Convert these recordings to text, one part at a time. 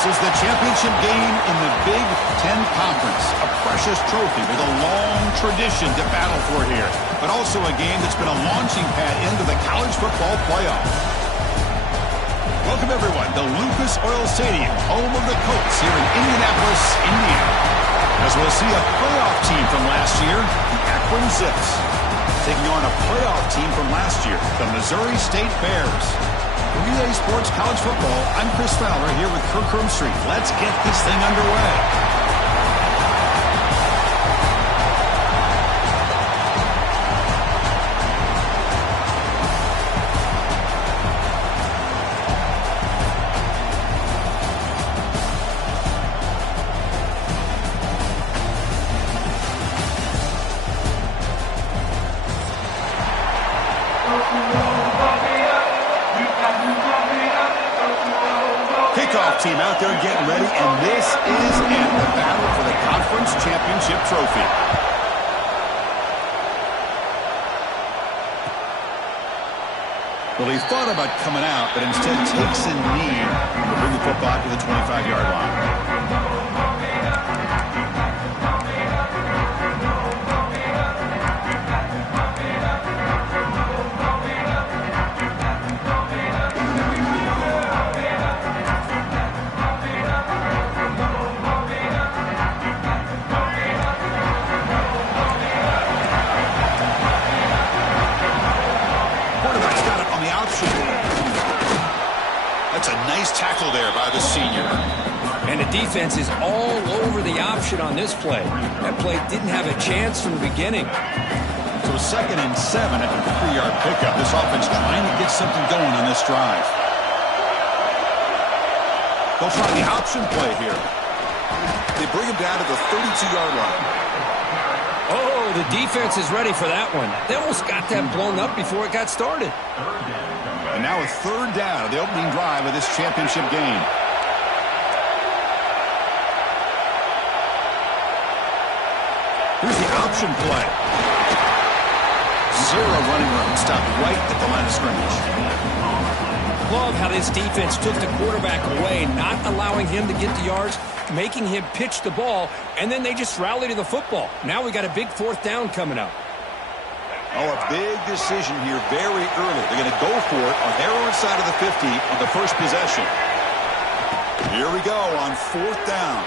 is the championship game in the Big Ten Conference. A precious trophy with a long tradition to battle for here, but also a game that's been a launching pad into the college football playoff. Welcome, everyone, to Lucas Oil Stadium, home of the Colts here in Indianapolis, Indiana. As we'll see a playoff team from last year, the Akron Zips, taking on a playoff team from last year, the Missouri State Bears. For Relay Sports College Football, I'm Chris Fowler here with Kirk Street. Let's get this thing underway. Team out there getting ready, and this is it, the battle for the conference championship trophy. Well, he thought about coming out, but instead takes a knee to bring the football to the 25-yard line. That's a nice tackle there by the senior. And the defense is all over the option on this play. That play didn't have a chance from the beginning. So 2nd and 7 after the 3-yard pickup. This offense trying to get something going on this drive. They'll try the option play here. They bring him down to the 32-yard line. Oh, the defense is ready for that one. They almost got that blown up before it got started. And now a 3rd down of the opening drive of this championship game. Here's the option play. 0 running room. Stopped right at the line of scrimmage. Love how this defense took the quarterback away, not allowing him to get the yards, making him pitch the ball, and then they just rally to the football. Now we got a big 4th down coming up. Oh, a big decision here very early. They're going to go for it on their own side of the 50 on the first possession. Here we go on 4th down.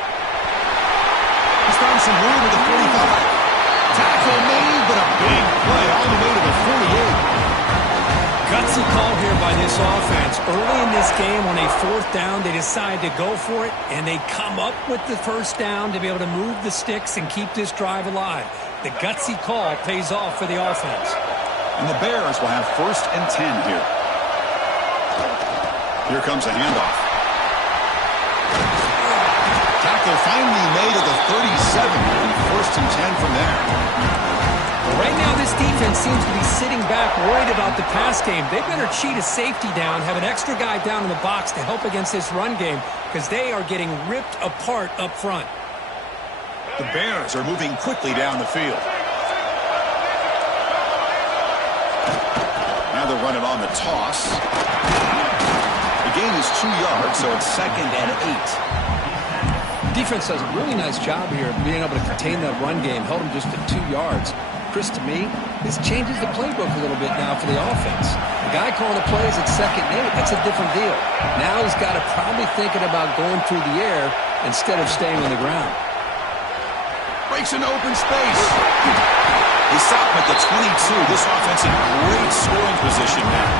He's found some room at the 45. Tackle made, but a big play all the way to the 48. Gutsy call here by this offense. Early in this game on a 4th down, they decide to go for it, and they come up with the 1st down to be able to move the sticks and keep this drive alive. The gutsy call pays off for the offense. And the Bears will have 1st and 10 here. Here comes a handoff. Tackle finally made at the 37. And 1st and 10 from there. Well, right now this defense seems to be sitting back worried about the pass game. They better cheat a safety down, have an extra guy down in the box to help against this run game because they are getting ripped apart up front. The Bears are moving quickly down the field. Now they're running on the toss. The gain is 2 yards, so it's 2nd and 8. Defense does a really nice job here of being able to contain that run game, held them just to 2 yards. Chris, to me, this changes the playbook a little bit now for the offense. The guy calling the plays at 2nd and 8, that's a different deal. Now he's got to probably thinking about going through the air instead of staying on the ground. Breaks an open space. They stop him at the 22. This offense in great scoring position now.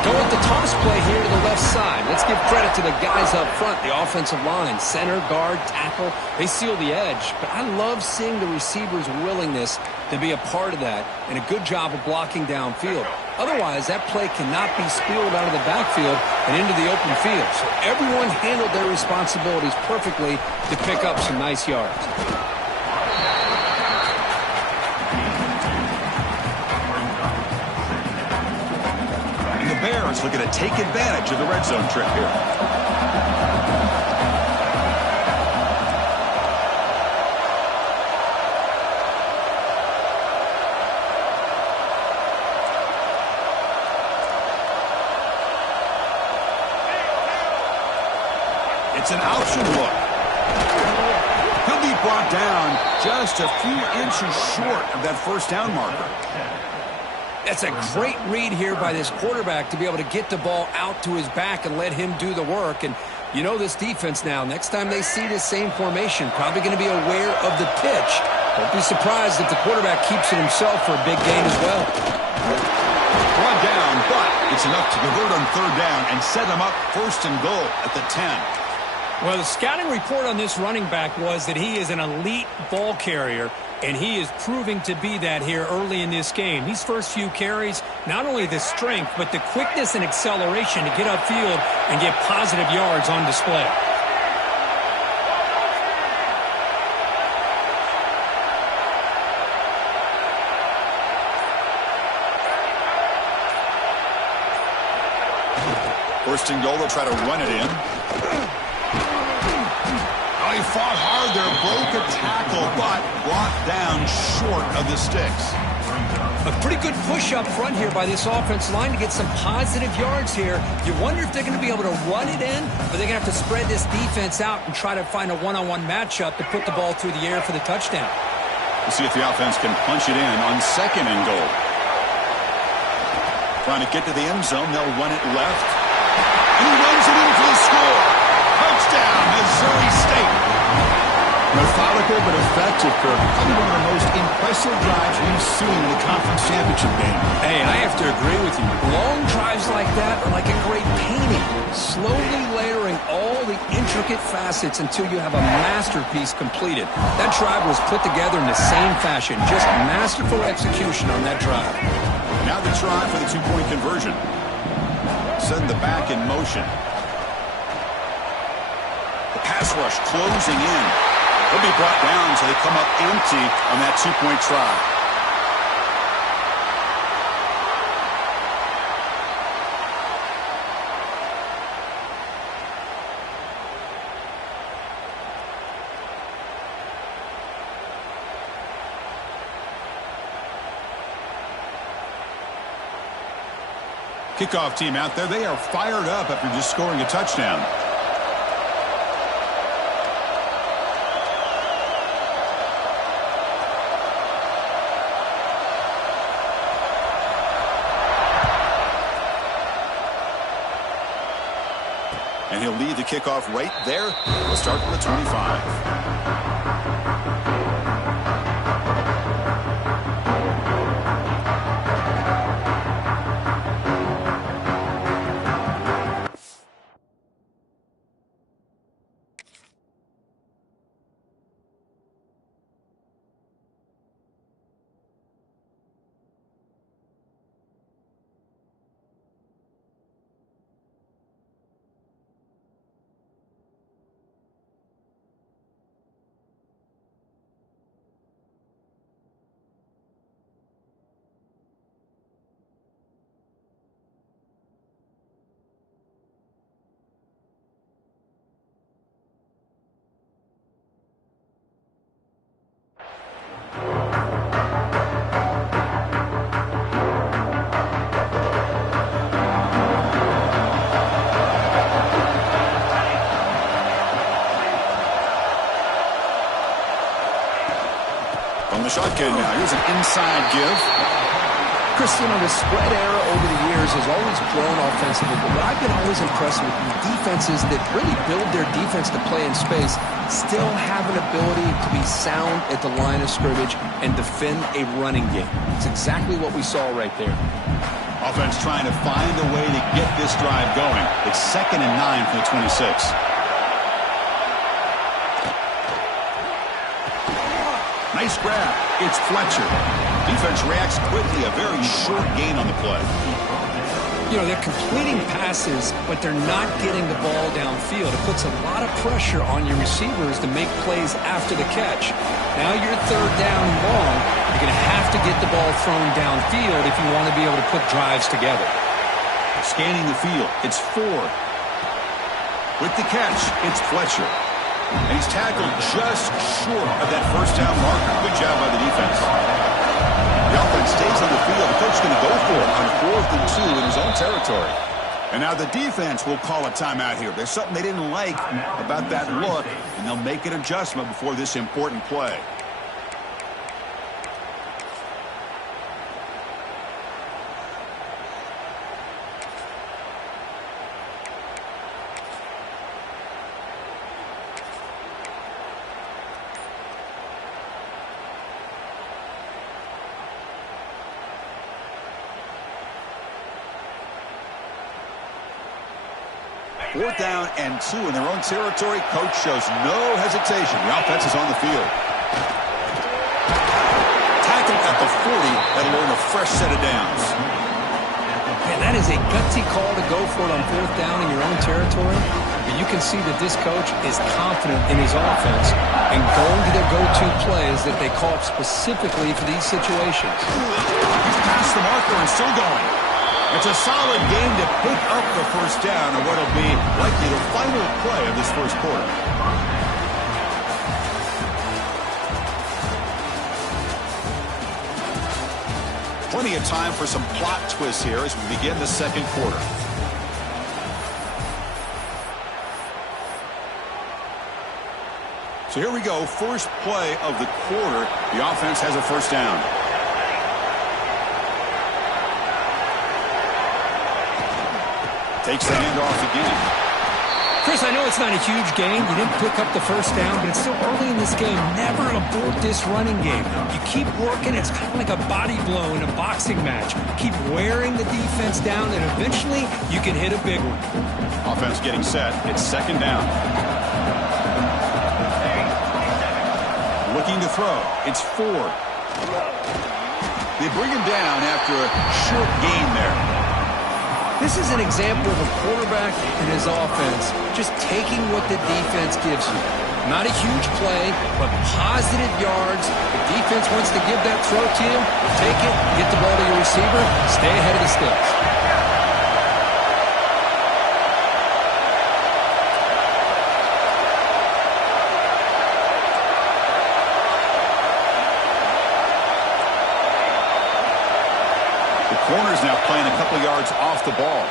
Go with the toss play here to the left side. Let's give credit to the guys up front, the offensive line, center, guard, tackle. They seal the edge. But I love seeing the receivers' willingness to be a part of that and a good job of blocking downfield. Otherwise, that play cannot be spilled out of the backfield and into the open field. So everyone handled their responsibilities perfectly to pick up some nice yards. And the Bears looking to take advantage of the red zone trip here. It's an option look. He'll be brought down just a few inches short of that first down marker. That's a great read here by this quarterback to be able to get the ball out to his back and let him do the work. And you know this defense now, next time they see this same formation, probably going to be aware of the pitch. Don't be surprised if the quarterback keeps it himself for a big gain as well. Brought down, but it's enough to convert on third down and set him up first and goal at the 10. Well, the scouting report on this running back was that he is an elite ball carrier, and he is proving to be that here early in this game. These first few carries, not only the strength, but the quickness and acceleration to get upfield and get positive yards on display. First and goal, they'll try to run it in. Oh, he fought hard there, broke a tackle, but brought down short of the sticks. A pretty good push up front here by this offensive line to get some positive yards here. You wonder if they're going to be able to run it in, or they're going to have to spread this defense out and try to find a one-on-one matchup to put the ball through the air for the touchdown. We'll see if the offense can punch it in on second and goal. Trying to get to the end zone, they'll run it left. And he runs it in for the score. Touchdown, Missouri State. Methodical but effective for probably one of the most impressive drives we've seen in a conference championship game. Hey, I have to agree with you. Long drives like that are like a great painting. Slowly layering all the intricate facets until you have a masterpiece completed. That drive was put together in the same fashion. Just masterful execution on that drive. Now the try for the two-point conversion. Send the back in motion. The pass rush closing in. They'll be brought down so they come up empty on that two-point try. Kickoff team out there, they are fired up after just scoring a touchdown. And he'll lead the kickoff right there. We'll start from the 25. Shotgun now. Here's an inside give. Chris, the spread era over the years has always grown offensively, but what I've been always impressed with defenses that really build their defense to play in space still have an ability to be sound at the line of scrimmage and defend a running game. It's exactly what we saw right there. Offense trying to find a way to get this drive going. It's 2nd and 9 from the 26. Nice grab. It's Fletcher. Defense reacts quickly. A very short gain on the play. You know, they're completing passes, but they're not getting the ball downfield. It puts a lot of pressure on your receivers to make plays after the catch. Now you're third down long. You're going to have to get the ball thrown downfield if you want to be able to put drives together. Scanning the field. It's Ford. With the catch, it's Fletcher. And he's tackled just short of that first down marker. Good job by the defense. The offense stays on the field. The coach is going to go for it on 4th and 2 in his own territory. And now the defense will call a timeout here. There's something they didn't like about that look, and they'll make an adjustment before this important play. Fourth down and 2 in their own territory. Coach shows no hesitation. The offense is on the field. Tackled at the 40. That'll earn a fresh set of downs. Man, that is a gutsy call to go for it on fourth down in your own territory. But you can see that this coach is confident in his offense and going to their go-to plays that they call up specifically for these situations. He's past the marker and still going. It's a solid game to pick up the first down on what will be likely the final play of this first quarter. Plenty of time for some plot twists here as we begin the second quarter. So here we go, first play of the quarter. The offense has a first down. Takes the handoff again. Chris, I know it's not a huge game. You didn't pick up the first down, but it's still early in this game. Never abort this running game. You keep working. It's kind of like a body blow in a boxing match. Keep wearing the defense down, and eventually you can hit a big one. Offense getting set. It's second down. Looking to throw. It's Ford. They bring him down after a short gain there. This is an example of a quarterback and his offense just taking what the defense gives you. Not a huge play, but positive yards. The defense wants to give that throw to you. Take it, get the ball to your receiver, stay ahead of the sticks. Corner's now playing a couple yards off the ball.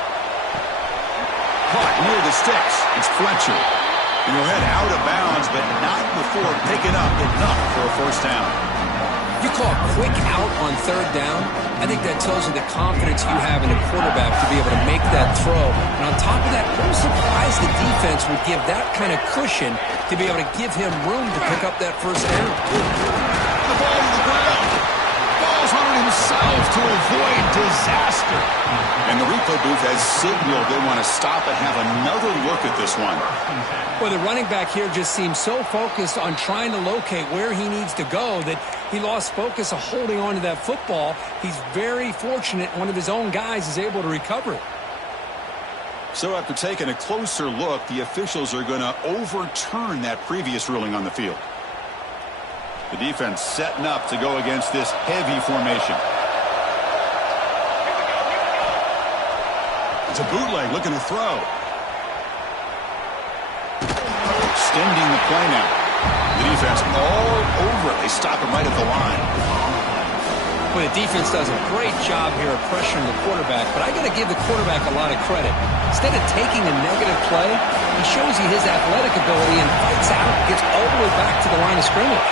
Caught near the sticks. It's Fletcher. And he'll head out of bounds, but not before picking up enough for a first down. You call a quick out on third down. I think that tells you the confidence you have in a quarterback to be able to make that throw. And on top of that, I'm surprised the defense would give that kind of cushion to be able to give him room to pick up that first down. The ball to the ground. On himself to avoid disaster. And the replay booth has signaled they want to stop and have another look at this one. Well, the running back here just seems so focused on trying to locate where he needs to go that he lost focus of holding on to that football. He's very fortunate one of his own guys is able to recover it. So after taking a closer look, the officials are going to overturn that previous ruling on the field. The defense setting up to go against this heavy formation. It's a bootleg looking to throw. Extending the play now. The defense all over it. They stop him right at the line. Well, the defense does a great job here of pressuring the quarterback, but I got to give the quarterback a lot of credit. Instead of taking a negative play, he shows you his athletic ability and fights out, gets all the way back to the line of scrimmage.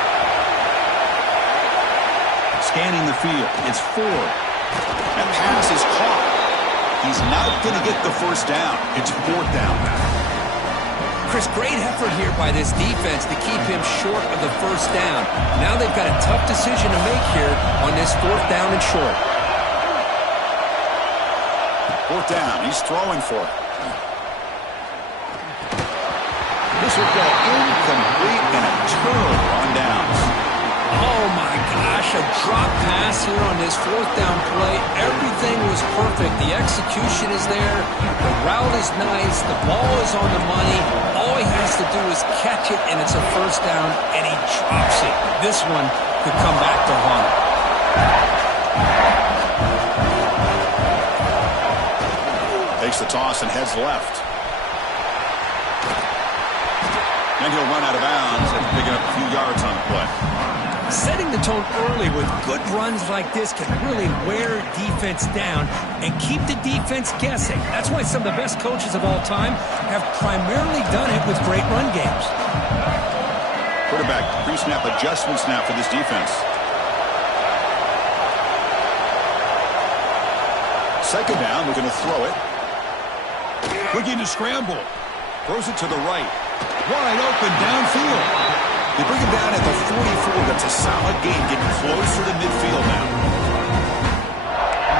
Scanning the field. It's Ford. That pass is caught. He's not going to get the first down. It's fourth down. Chris, great effort here by this defense to keep him short of the first down. Now they've got a tough decision to make here on this fourth down and short. Fourth down. He's throwing for it. This will go incomplete and a turnover on downs. Oh, my gosh, a drop pass here on this fourth down play. Everything was perfect. The execution is there. The route is nice. The ball is on the money. All he has to do is catch it, and it's a first down, and he drops it. This one could come back to haunt him. Takes the toss and heads left. And he'll run out of bounds after picking up a few yards on the play. Setting the tone early with good runs like this can really wear defense down and keep the defense guessing. That's why some of the best coaches of all time have primarily done it with great run games. Quarterback pre-snap adjustments now for this defense. Second down, we're going to throw it. Looking to scramble. Throws it to the right. Wide open downfield. They bring him down at the 44. That's a solid gain, getting closer to midfield now.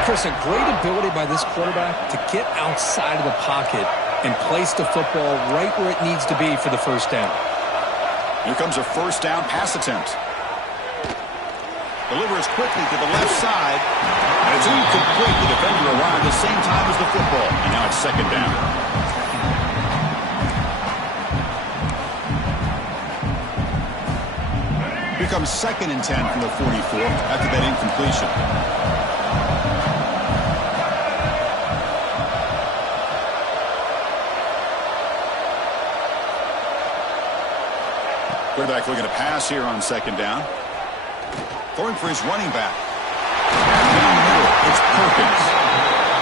Chris, a great ability by this quarterback to get outside of the pocket and place the football right where it needs to be for the first down. Here comes a first down pass attempt. Delivers quickly to the left side. And it's incomplete. The defender arrived at the same time as the football. And now it's second down. Here comes second and 10 from the 44 after that incompletion. Quarterback looking to pass here on second down. Throwing for his running back. It's Perkins.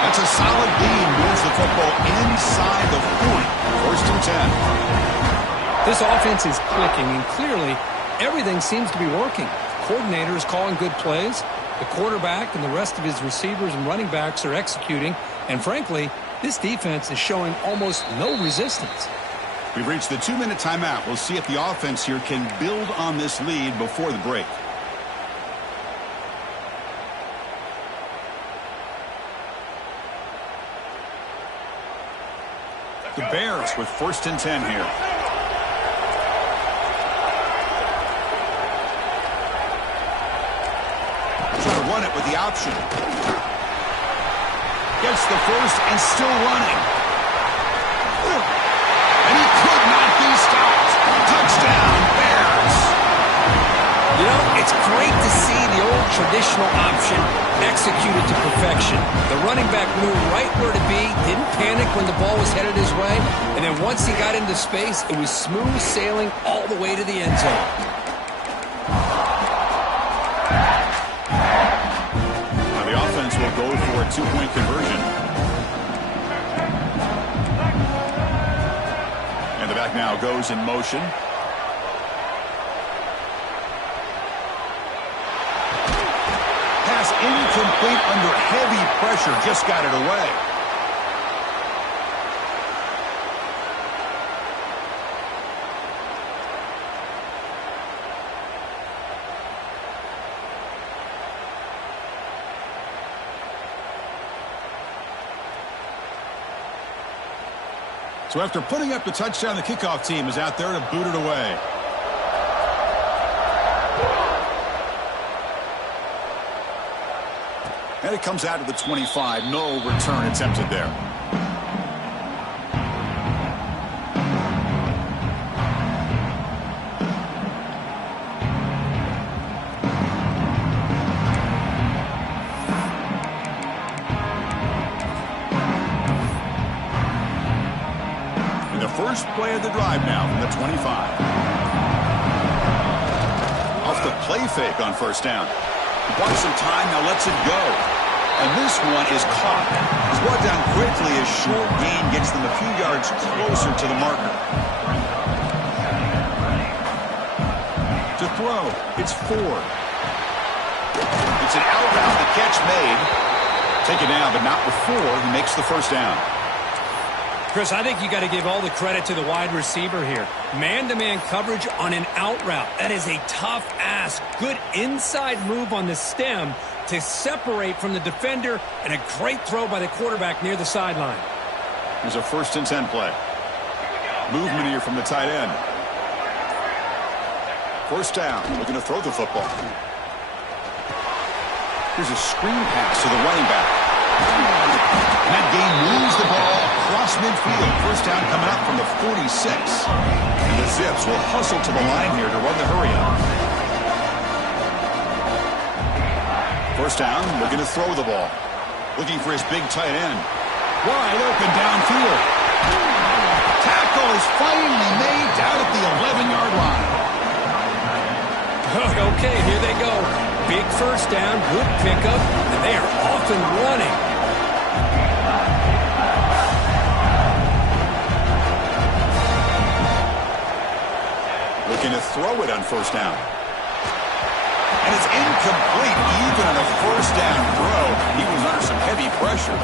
That's a solid gain. Moves the football inside the 40. First and 10. This offense is clicking, and clearly everything seems to be working. The coordinator is calling good plays. The quarterback and the rest of his receivers and running backs are executing. And frankly, this defense is showing almost no resistance. We've reached the 2-minute timeout. We'll see if the offense here can build on this lead before the break. The Bears with first and 10 here. Trying to run it with the option. Gets the first and still running. And he could not be stopped. Touchdown, Bears. You know, it's great to see the old traditional option executed to perfection. The running back knew right where to be, didn't panic when the ball was headed his way, and then once he got into space, it was smooth sailing all the way to the end zone. Now the offense will go for a two-point conversion. And the back now goes in motion. Incomplete under heavy pressure. Just got it away. So after putting up the touchdown, the kickoff team is out there to boot it away. And it comes out to the 25. No return attempted there. And the first play of the drive now from the 25. Off the play fake on first down. He bought some time, now lets it go. And this one is caught. He's brought down quickly as short gain gets them a few yards closer to the marker. To throw, it's Ford. It's an out route, the catch made. Taken down, but not before he makes the first down. Chris, I think you got to give all the credit to the wide receiver here. Man-to-man coverage on an out route. That is a tough ask. Good inside move on the stem to separate from the defender, and a great throw by the quarterback near the sideline. Here's a first and 10 play. Movement here from the tight end. First down, looking to throw the football. Here's a screen pass to the running back. And that game moves the ball across midfield. First down coming up from the 46. And the Zips will hustle to the line here to run the hurry up. First down, looking to throw the ball. Looking for his big tight end. Wide open downfield. Tackle is finally made down at the 11-yard line. Okay, here they go. Big first down, good pickup, and they are off and running. Looking to throw it on first down. And it's incomplete even on a first down throw. He was under some heavy pressure.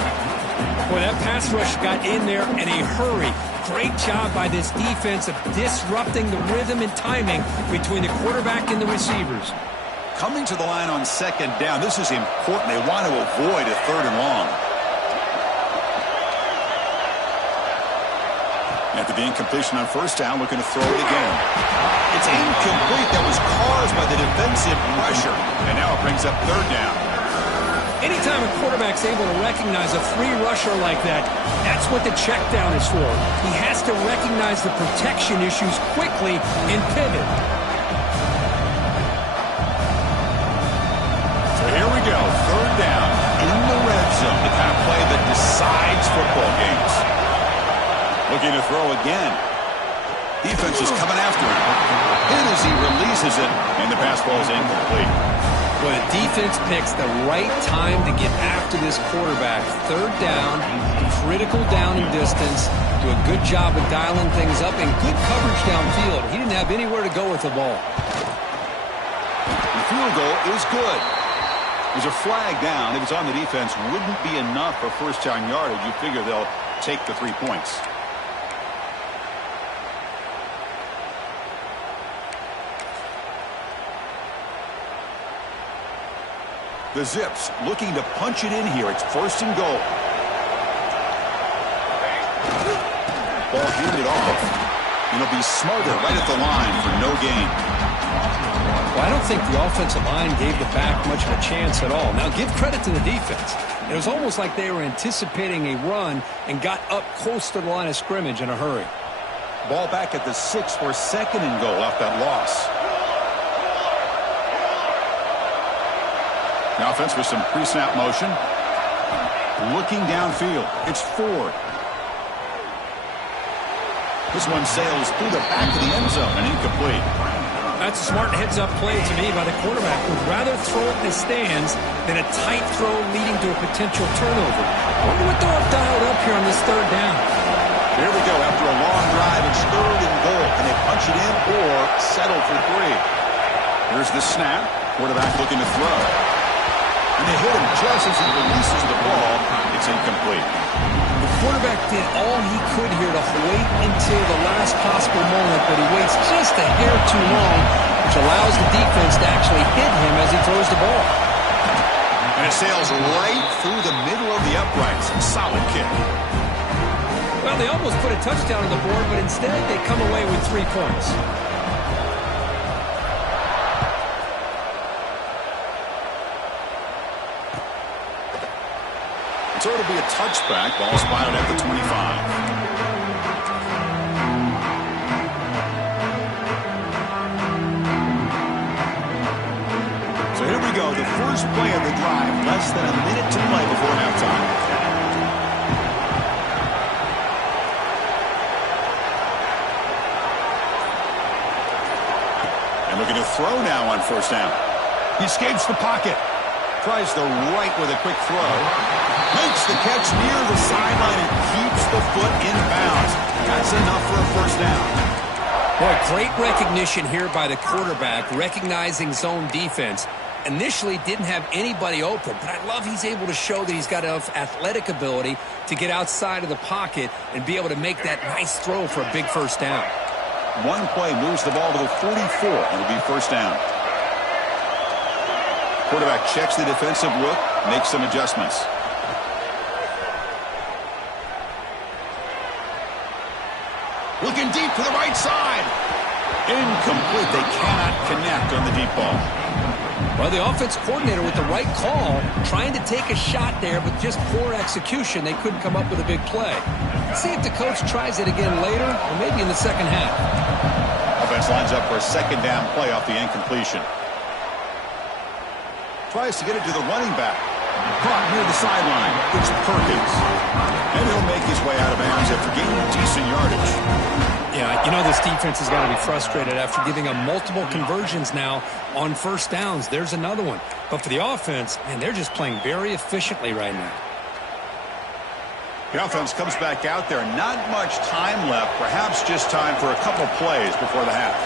Boy, that pass rush got in there in a hurry. Great job by this defense of disrupting the rhythm and timing between the quarterback and the receivers. Coming to the line on second down, this is important. They want to avoid a third and long. After the incompletion on first down, looking to throw it again. It's incomplete. That was caused by the defensive pressure. And now it brings up third down. Anytime a quarterback's able to recognize a free rusher like that, that's what the check down is for. He has to recognize the protection issues quickly and pivot. So here we go, third down in the red zone, the kind of play that decides football games. Looking to throw again. Defense is coming after him. Hit as he releases it, and the pass ball is incomplete. Well, the defense picks the right time to get after this quarterback. Third down, critical down and distance. Do a good job of dialing things up and good coverage downfield. He didn't have anywhere to go with the ball. The field goal is good. There's a flag down. If it's on the defense, wouldn't be enough for first down yardage. You figure they'll take the 3 points. The Zips looking to punch it in here. It's first and goal. Ball handed off. And he'll be smarter right at the line for no gain. Well, I don't think the offensive line gave the back much of a chance at all. Now, give credit to the defense. It was almost like they were anticipating a run and got up close to the line of scrimmage in a hurry. Ball back at the 6 for second and goal off that loss. Now offense with some pre-snap motion. Looking downfield. It's Ford. This one sails through the back of the end zone and incomplete. That's a smart heads-up play to me by the quarterback. Would rather throw it in the stands than a tight throw leading to a potential turnover. I wonder what they're dialed up here on this third down. Here we go. After a long drive, it's third and goal. Can they punch it in or settle for 3? Here's the snap. Quarterback looking to throw. And they hit him just as he releases the ball. It's incomplete. The quarterback did all he could here to wait until the last possible moment, but he waits just a hair too long, which allows the defense to actually hit him as he throws the ball. And it sails right through the middle of the uprights. Solid kick. Well, they almost put a touchdown on the board, but instead they come away with 3 points. So it'll be a touchback. Ball spotted at the 25. So here we go. The first play of the drive. Less than a minute to play before halftime. And looking to throw now on first down. He escapes the pocket. Tries the right with a quick throw. Makes the catch near the sideline and keeps the foot in bounds. That's enough for a first down. Boy, great recognition here by the quarterback, recognizing zone defense. Initially didn't have anybody open, but I love he's able to show that he's got enough athletic ability to get outside of the pocket and be able to make that nice throw for a big first down. One play moves the ball to the 44. It'll be first down. Quarterback checks the defensive look, makes some adjustments. Looking deep to the right side. Incomplete. They cannot connect on the deep ball. Well, the offense coordinator with the right call, trying to take a shot there, but just poor execution. They couldn't come up with a big play. Let's see if the coach tries it again later, or maybe in the second half. Offense lines up for a second down play off the incompletion. Tries to get it to the running back. Caught near the sideline. It's Perkins. And he'll make his way out of bounds after gaining decent yardage. Yeah, Yeah, you know this defense has got to be frustrated after giving up multiple conversions now on first downs. There's another one. But for the offense, man, they're just playing very efficiently right now. The offense comes back out there. Not much time left. Perhaps just time for a couple plays before the half.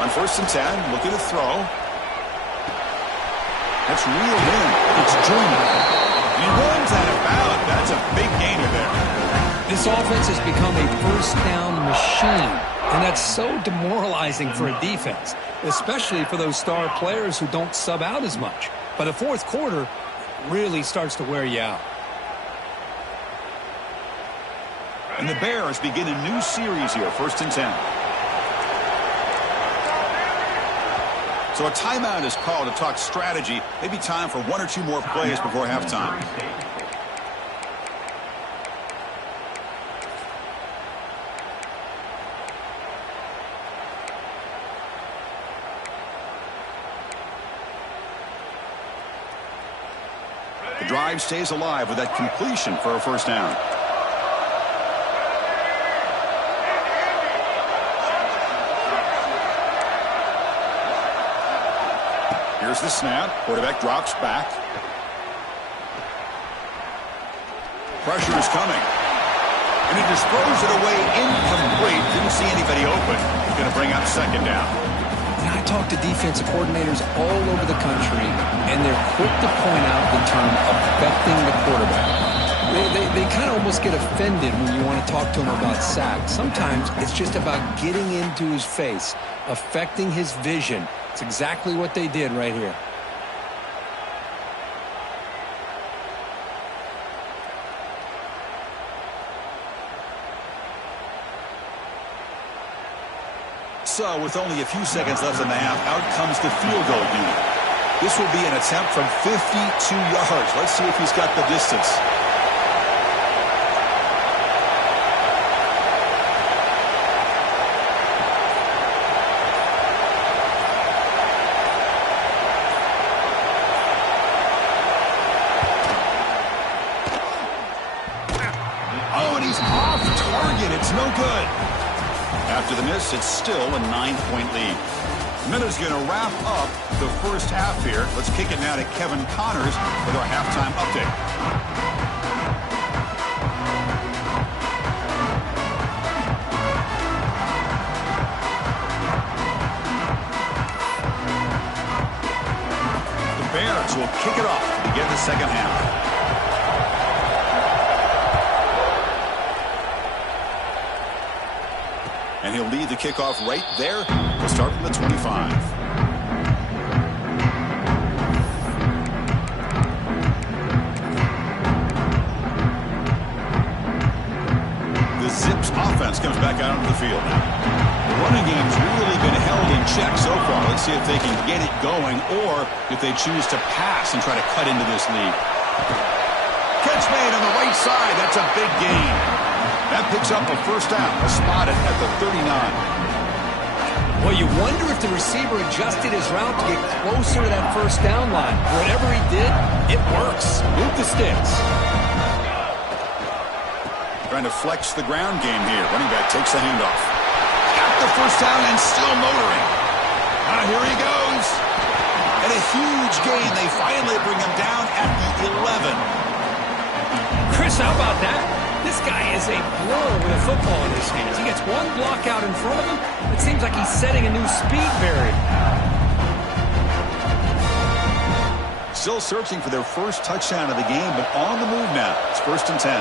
On 1st and 10, looking to throw. That's reeled in. It's Junior. He runs out of bounds. That's a big gainer there. This offense has become a first down machine, and that's so demoralizing for a defense, especially for those star players who don't sub out as much. By the fourth quarter, it really starts to wear you out. And the Bears begin a new series here, 1st and 10. So a timeout is called to talk strategy. Maybe time for 1 or 2 more plays before halftime. The drive stays alive with that completion for a first down. Here's the snap. Quarterback drops back. Pressure is coming. And he just throws it away incomplete. Didn't see anybody open. He's going to bring up 2nd down. And I talk to defensive coordinators all over the country, and they're quick to point out the term affecting the quarterback. They kind of almost get offended when you want to talk to them about sacks. Sometimes it's just about getting into his face, affecting his vision. It's exactly what they did right here. So with only a few seconds left in the half, out comes the field goal unit. This will be an attempt from 52 yards. Let's see if he's got the distance. No good. After the miss, it's still a 9-point lead. Miller's going to wrap up the first half here. Let's kick it now to Kevin Connors with our halftime update. The Bears will kick it off to begin the second half. And he'll lead the kickoff right there. We'll start from the 25. The Zips offense comes back out onto the field now. The running game's really been held in check so far. Let's see if they can get it going or if they choose to pass and try to cut into this lead. Catch made on the right side. That's a big gain. That picks up a first down, spotted at the 39. Well, you wonder if the receiver adjusted his route to get closer to that first down line. Whatever he did, it works. Move the sticks. Trying to flex the ground game here. Running back takes the handoff. Got the first down and still motoring. Here he goes. And a huge gain. They finally bring him down at the 11. Chris, how about that? This guy is a blur with a football in his hands. He gets one block out in front of him. It seems like he's setting a new speed barrier. Still searching for their first touchdown of the game, but on the move now. It's 1st and 10.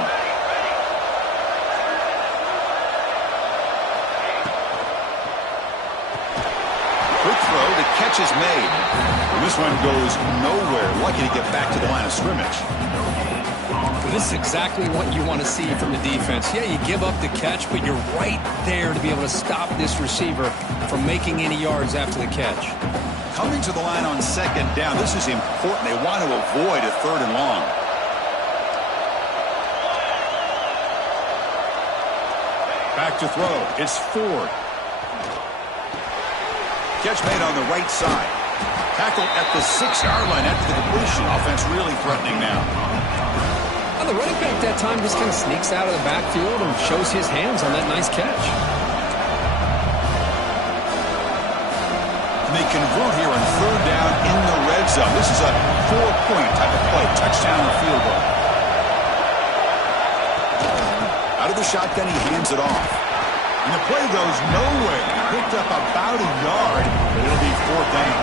Quick throw, the catch is made. And this one goes nowhere. Lucky to get back to the line of scrimmage. This is exactly what you want to see from the defense. Yeah, you give up the catch, but you're right there to be able to stop this receiver from making any yards after the catch. Coming to the line on 2nd down, this is important. They want to avoid a 3rd and long. Back to throw. It's Ford. Catch made on the right side. Tackle at the 6-yard line after the completion. Offense really threatening now. Well, the running back that time just kind of sneaks out of the backfield and shows his hands on that nice catch. They convert here on 3rd down in the red zone. This is a 4-point type of play. Touchdown or field goal. Out of the shotgun, he hands it off. And the play goes nowhere. Picked up about a yard, but it'll be 4th down.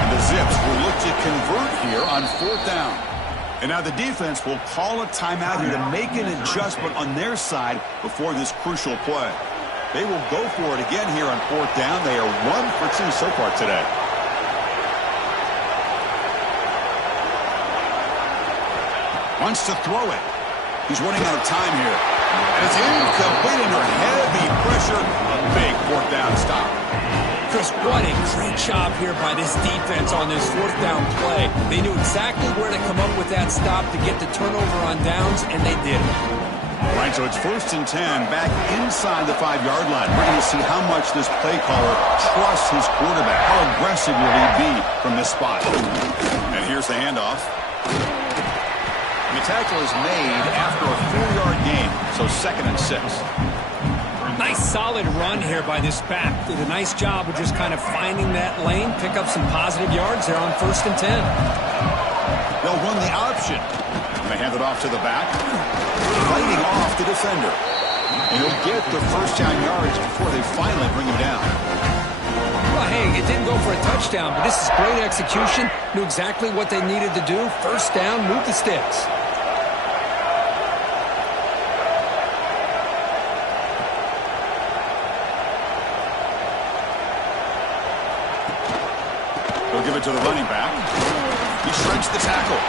And the Zips will look to convert here on 4th down. And now the defense will call a timeout here to make an adjustment on their side before this crucial play. They will go for it again here on 4th down. They are 1 for 2 so far today. Wants to throw it. He's running out of time here. And it's incomplete under heavy pressure. A big 4th down stop. Chris, what a great job here by this defense on this 4th down play. They knew exactly where to come up with that stop to get the turnover on downs, and they did it. All right, so it's 1st and 10 back inside the 5-yard line. We're going to see how much this play caller trusts his quarterback. How aggressive will he be from this spot? And here's the handoff. The tackle is made after a 4-yard gain, so 2nd and 6. Nice solid run here by this back. Did a nice job of just kind of finding that lane, pick up some positive yards there on 1st and 10. They'll run the option. And they hand it off to the back. Fighting off the defender. And he'll get the 1st down yards before they finally bring him down. Well, hey, it didn't go for a touchdown, but this is great execution. Knew exactly what they needed to do. 1st down, move the sticks. They'll give it to the running back. He shreds the tackle.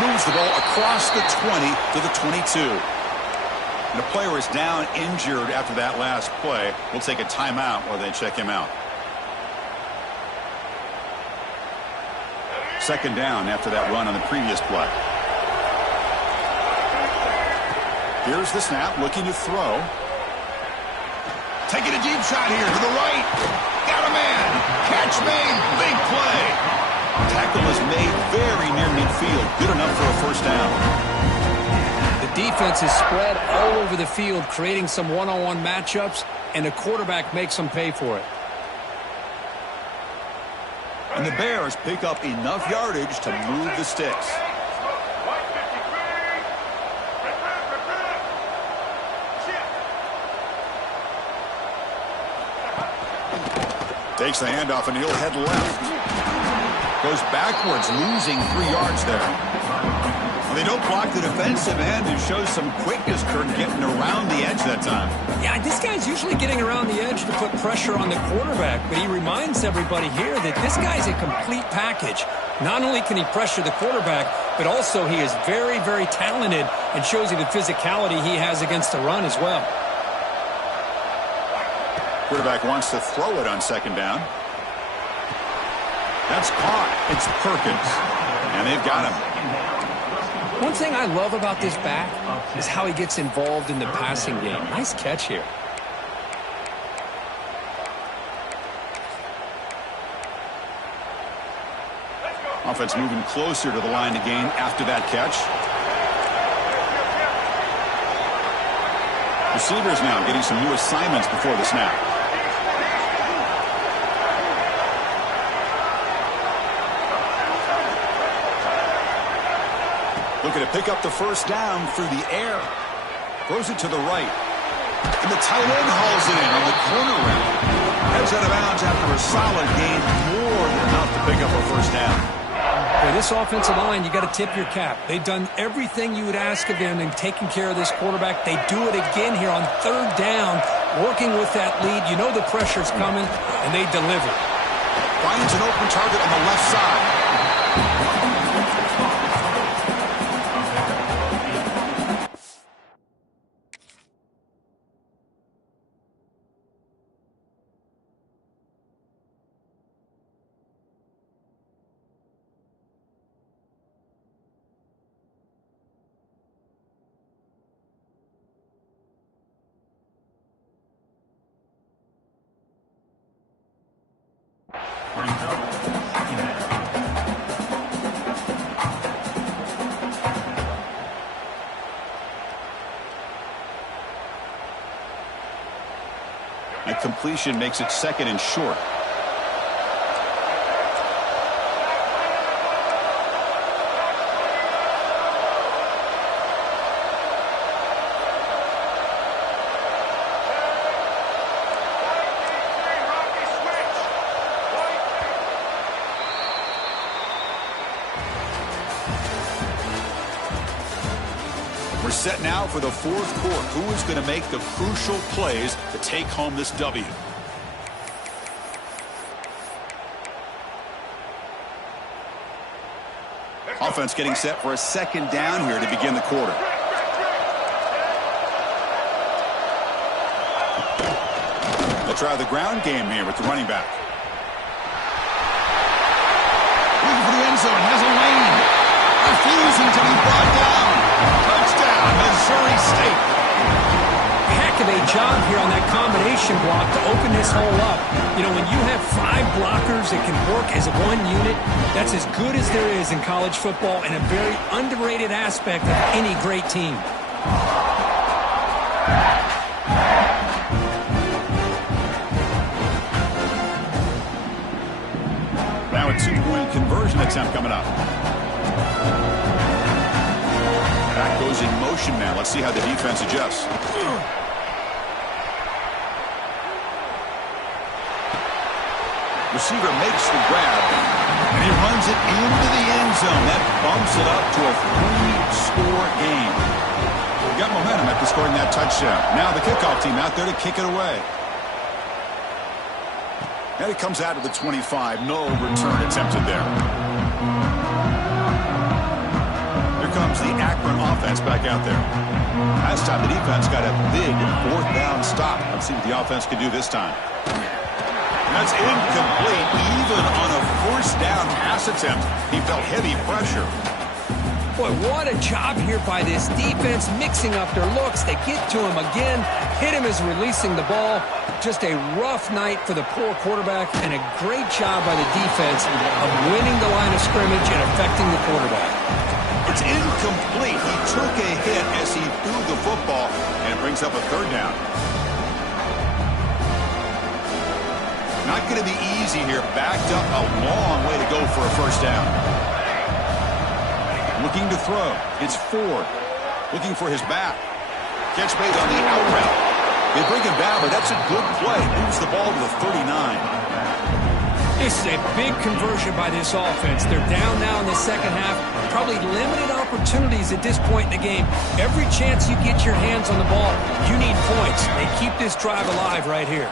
Moves the ball across the 20 to the 22. And the player is down injured after that last play. We'll take a timeout while they check him out. 2nd down after that run on the previous play. Here's the snap, looking to throw. Taking a deep shot here to the right. Got a man. Catch made. Big play. Tackle is made very near midfield. Good enough for a 1st down. The defense is spread all over the field, creating some one-on-one matchups, and the quarterback makes them pay for it. And the Bears pick up enough yardage to move the sticks. Takes the handoff and he'll head left. Goes backwards, losing 3 yards there. Well, they don't block the defensive end, who shows some quickness, Kurt, getting around the edge that time. Yeah, this guy's usually getting around the edge to put pressure on the quarterback, but he reminds everybody here that this guy's a complete package. Not only can he pressure the quarterback, but also he is very, very talented and shows you the physicality he has against the run as well. Quarterback wants to throw it on 2nd down. That's caught. It's Perkins. And they've got him. One thing I love about this back is how he gets involved in the passing game. Nice catch here. Offense moving closer to the line to gain after that catch. Receivers now getting some new assignments before the snap. Looking to pick up the 1st down through the air. Throws it to the right. And the tight end hauls it in on the corner route. Heads out of bounds after a solid gain, more than enough to pick up a 1st down. For this offensive line, you got to tip your cap. They've done everything you would ask of them in taking care of this quarterback. They do it again here on 3rd down, working with that lead. You know the pressure's coming, and they deliver. Finds an open target on the left side. A completion makes it 2nd and short. We're set now for the 4th quarter. Who is going to make the crucial plays to take home this W? Offense getting set for a 2nd down here to begin the quarter. They'll try the ground game here with the running back. Looking for the end zone. Has a lane. Refusing to be brought down. Touchdown, Missouri State. Heck of a job here on that combination block to open this hole up. You know, when you have 5 blockers that can work as one unit, that's as good as there is in college football and a very underrated aspect of any great team. Now a 2-point conversion attempt coming up. Back goes in motion now. Let's see how the defense adjusts. Receiver makes the grab, and he runs it into the end zone. That bumps it up to a 3-score game. We've got momentum after scoring that touchdown. Now the kickoff team out there to kick it away. And it comes out of the 25. No return attempted there. Here comes the Akron offense back out there. Last time the defense got a big 4th down stop. Let's see what the offense can do this time. That's incomplete. Even on a 1st down pass attempt, he felt heavy pressure. Boy, what a job here by this defense, mixing up their looks. They get to him again, hit him as releasing the ball. Just a rough night for the poor quarterback, and a great job by the defense of winning the line of scrimmage and affecting the quarterback. It's incomplete. He took a hit as he threw the football, and it brings up a 3rd down. Not going to be easy here. Backed up a long way to go for a 1st down. Looking to throw. It's Ford. Looking for his back. Catch made on the out route. They bring him down, but that's a good play. Moves the ball to the 39. This is a big conversion by this offense. They're down now in the 2nd half. Probably limited opportunities at this point in the game. Every chance you get your hands on the ball, you need points. They keep this drive alive right here.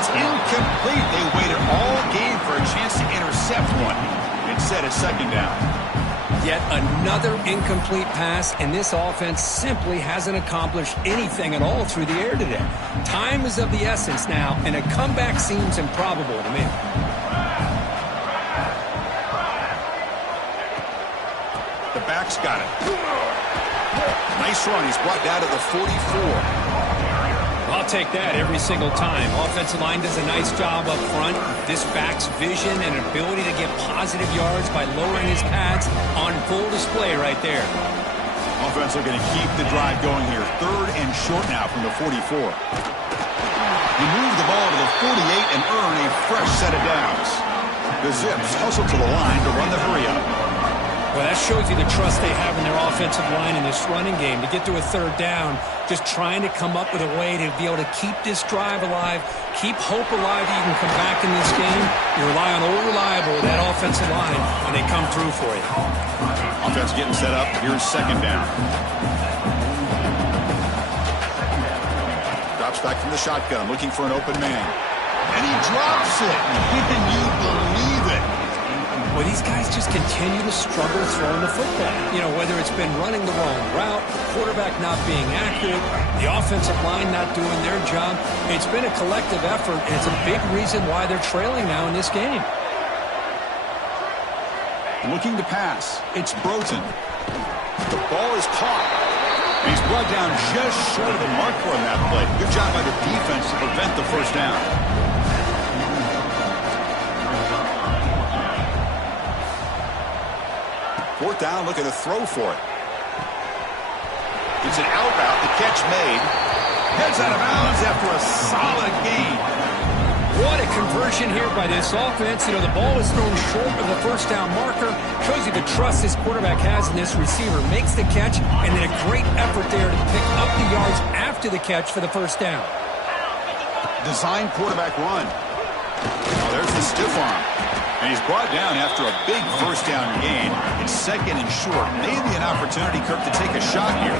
It's incomplete. They waited all game for a chance to intercept one. Instead, it's 2nd down. Yet another incomplete pass, and this offense simply hasn't accomplished anything at all through the air today. Time is of the essence now, and a comeback seems improbable to me. The back's got it. Nice run. He's brought down to the 44. I'll take that every single time. Offensive line does a nice job up front. This back's vision and ability to get positive yards by lowering his pads on full display right there. Offense are going to keep the drive going here. 3rd and short now from the 44. He moved the ball to the 48 and earn a fresh set of downs. The Zips hustle to the line to run the hurry-up. Well, that shows you the trust they have in their offensive line in this running game. To get to a 3rd down, just trying to come up with a way to be able to keep this drive alive, keep hope alive that you can come back in this game. You rely on old reliable, that offensive line, and they come through for you. Offense getting set up. Here's 2nd down. Drops back from the shotgun, looking for an open man. And he drops it. Can you believe it? Well, these guys just continue to struggle throwing the football. You know, whether it's been running the wrong route, the quarterback not being accurate, the offensive line not doing their job. It's been a collective effort, and it's a big reason why they're trailing now in this game. Looking to pass. It's Broughton. The ball is caught. He's brought down just short of the marker on that play. Good job by the defense to prevent the 1st down. 4th down, looking to throw for it. It's an out route. The catch made. Heads out of bounds after a solid gain. What a conversion here by this offense. You know, the ball is thrown short of the first down marker. Shows you the trust this quarterback has in this receiver. Makes the catch, and then a great effort there to pick up the yards after the catch for the first down. Design quarterback run. Oh, there's the stiff arm. And he's brought down after a big first down gain. It's 2nd and short. Maybe an opportunity, Kirk, to take a shot here.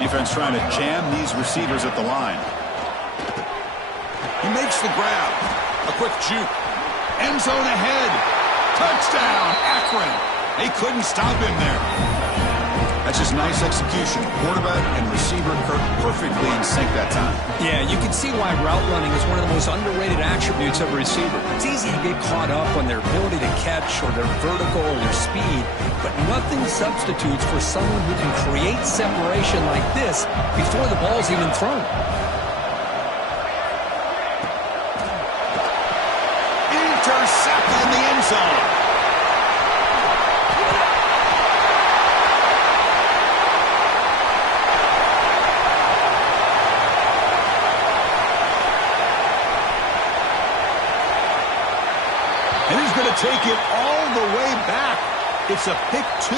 Defense trying to jam these receivers at the line. He makes the grab. A quick juke. End zone ahead. Touchdown, Akron. They couldn't stop him there. That's just nice execution. Quarterback and receiver, Kirk, perfectly in sync that time. Yeah, you can see why route running is one of the most underrated attributes of a receiver. It's easy to get caught up on their ability to catch or their vertical or their speed, but nothing substitutes for someone who can create separation like this before the ball's even thrown. Intercepted in the end zone. And he's going to take it all the way back. It's a pick 2.